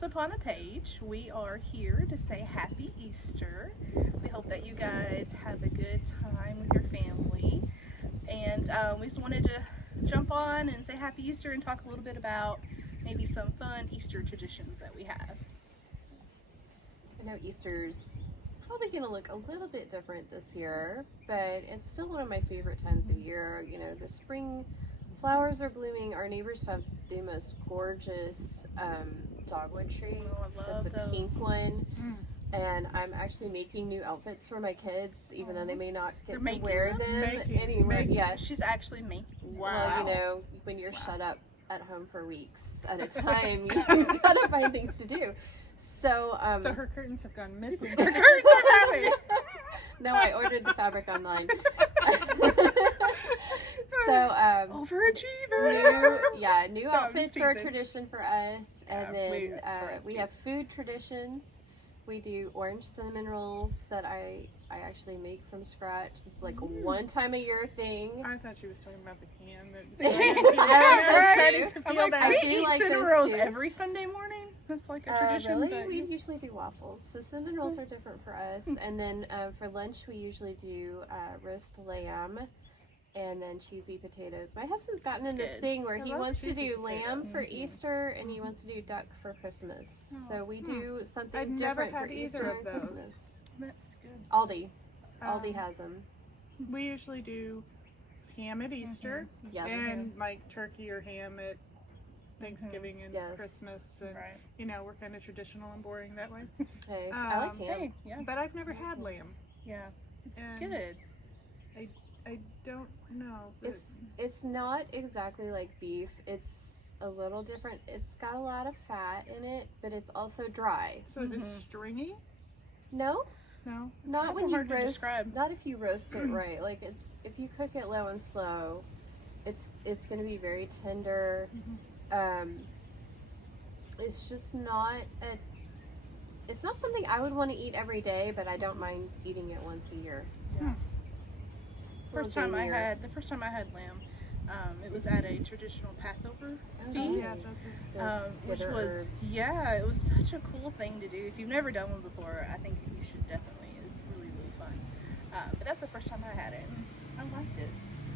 Once Upon a Page. We are here to say Happy Easter. We hope that you guys have a good time with your family. And we just wanted to jump on and say Happy Easter and talk a little bit about maybe some fun Easter traditions that we have. I know Easter's probably going to look a little bit different this year, but it's still one of my favorite times of year. You know, the spring flowers are blooming. Our neighbors have the most gorgeous dogwood tree. Oh, I love It's a those. pink one. And I'm actually making new outfits for my kids, even though they may not get to wear them anywhere. Yes. She's actually making. Well, you know, when you're shut up at home for weeks at a time, you gotta find things to do. So her curtains have gone missing. Her curtains are happy. No, I ordered the fabric online. So, overachiever. New outfits are a tradition for us, and then we have food traditions. We do orange cinnamon rolls that I actually make from scratch. This is like a one time a year thing. I thought she was talking about the can. I eat cinnamon rolls every Sunday morning. That's like a tradition. Really? We usually do waffles. So cinnamon rolls are different for us. And then for lunch, we usually do roast lamb and then cheesy potatoes. My husband's gotten in this thing where he wants to do lamb for Easter and he wants to do duck for Christmas. So we do something different for Easter and Christmas. That's good. Aldi has them. We usually do ham at Easter and like turkey or ham at Thanksgiving and Christmas, and you know, we're kind of traditional and boring that way. Hey, I like ham. But I've never had lamb. Yeah, it's good. I don't know. It's not exactly like beef. It's a little different. It's got a lot of fat in it, but it's also dry. So is it stringy? No, not when you roast. Not if you roast it right. Like if you cook it low and slow, it's going to be very tender. It's just not it's not something I would want to eat every day, but I don't mind eating it once a year. The first time I had lamb, it was at a traditional Passover feast, which was it was such a cool thing to do. If you've never done one before, I think you should definitely. It's really fun. But that's the first time I had it, and I liked it.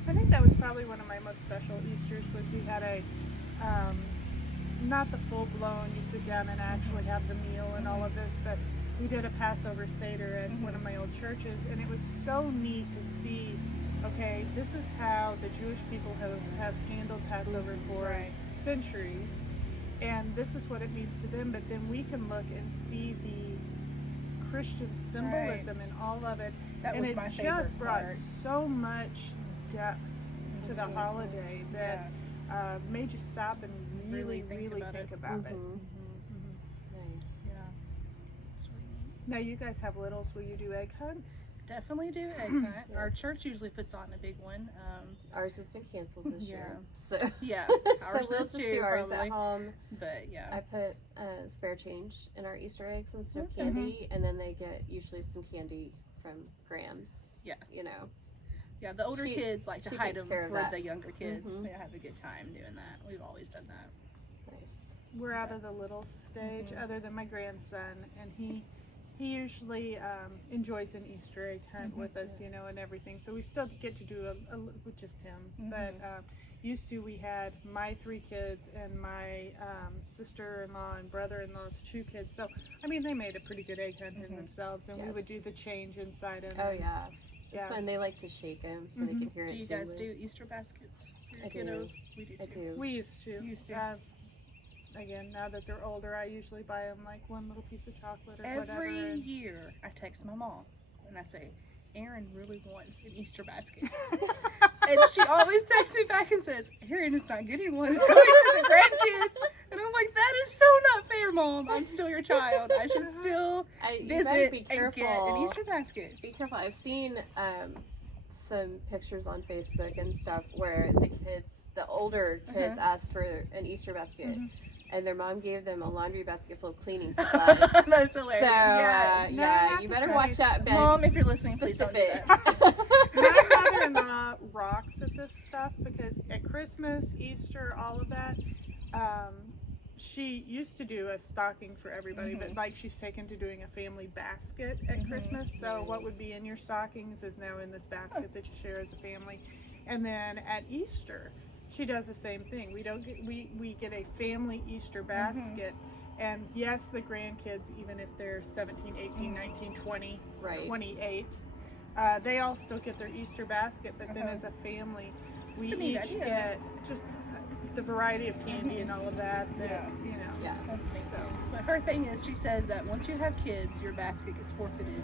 I think that was probably one of my most special Easters. Was we had a not the full blown, you sit down and actually have the meal and all of this, but we did a Passover Seder at one of my old churches, and it was so neat to see, okay, this is how the Jewish people have handled Passover for centuries, and this is what it means to them, but then we can look and see the Christian symbolism in all of it, and it just brought so much depth to the holiday that made you stop and really think about it. Nice. Yeah. Now you guys have littles. Will you do egg hunts? Definitely do egg hunt. Our church usually puts on a big one. Ours has been canceled this year. So so we'll just do ours at home. But I put spare change in our Easter eggs instead of candy, and then they get usually some candy from Graham's. Yeah. You know. Yeah, the older kids like to hide them for the younger kids. Mm-hmm. They have a good time doing that. We've always done that. Nice. We're out of the little stage, other than my grandson, and he usually enjoys an Easter egg hunt with us, you know, and everything. So we still get to do a with just him. But used to, we had my 3 kids and my sister-in-law and brother-in-law's 2 kids. So I mean, they made a pretty good egg hunt in themselves, and we would do the change inside them. Oh yeah. It's fun. They like to shake them so they can hear it. Do you guys do Easter baskets for your kiddos? We do too. I do. We used to. Again, now that they're older, I usually buy them like one little piece of chocolate or whatever. Every year, I text my mom and I say, Erin really wants an Easter basket. And she always texts me back and says, Erin is not getting one. It's going to the grandkids. And I'm like, that is so not fair, Mom. I'm still your child. I should still visit and get an Easter basket. Be careful. I've seen some pictures on Facebook and stuff where the older kids asked for an Easter basket. And their mom gave them a laundry basket full of cleaning supplies. That's hilarious. So, you better watch out, Ben. Mom, if you're listening, please don't do that. My mother-in-law rocks at this stuff because at Christmas, Easter, all of that, she used to do a stocking for everybody, but like she's taken to doing a family basket at Christmas. So what would be in your stockings is now in this basket that you share as a family. And then at Easter, she does the same thing. We get a family Easter basket. And yes, the grandkids, even if they're 17, 18, 19, 20, 28, they all still get their Easter basket. But then as a family, we each get just the variety of candy and all of that. You know. Yeah, that's nice. So, but her thing is, she says that once you have kids, your basket gets forfeited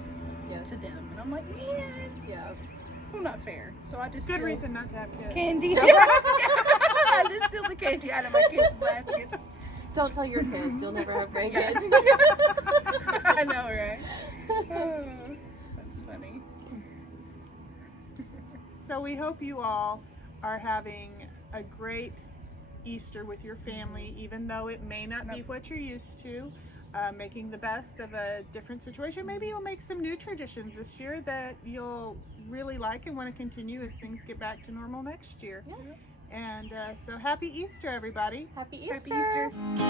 to them. And I'm like, man, it's still not fair. So I just good reason not to have kids. Candy. I just steal the candy out of my kids' baskets. Don't tell your kids. You'll never have grandkids. I know, right? That's funny. So we hope you all are having a great Easter with your family, even though it may not be what you're used to. Making the best of a different situation. Maybe you'll make some new traditions this year that you'll really like and want to continue as things get back to normal next year. Yes. And so happy Easter, everybody. Happy Easter. Happy Easter.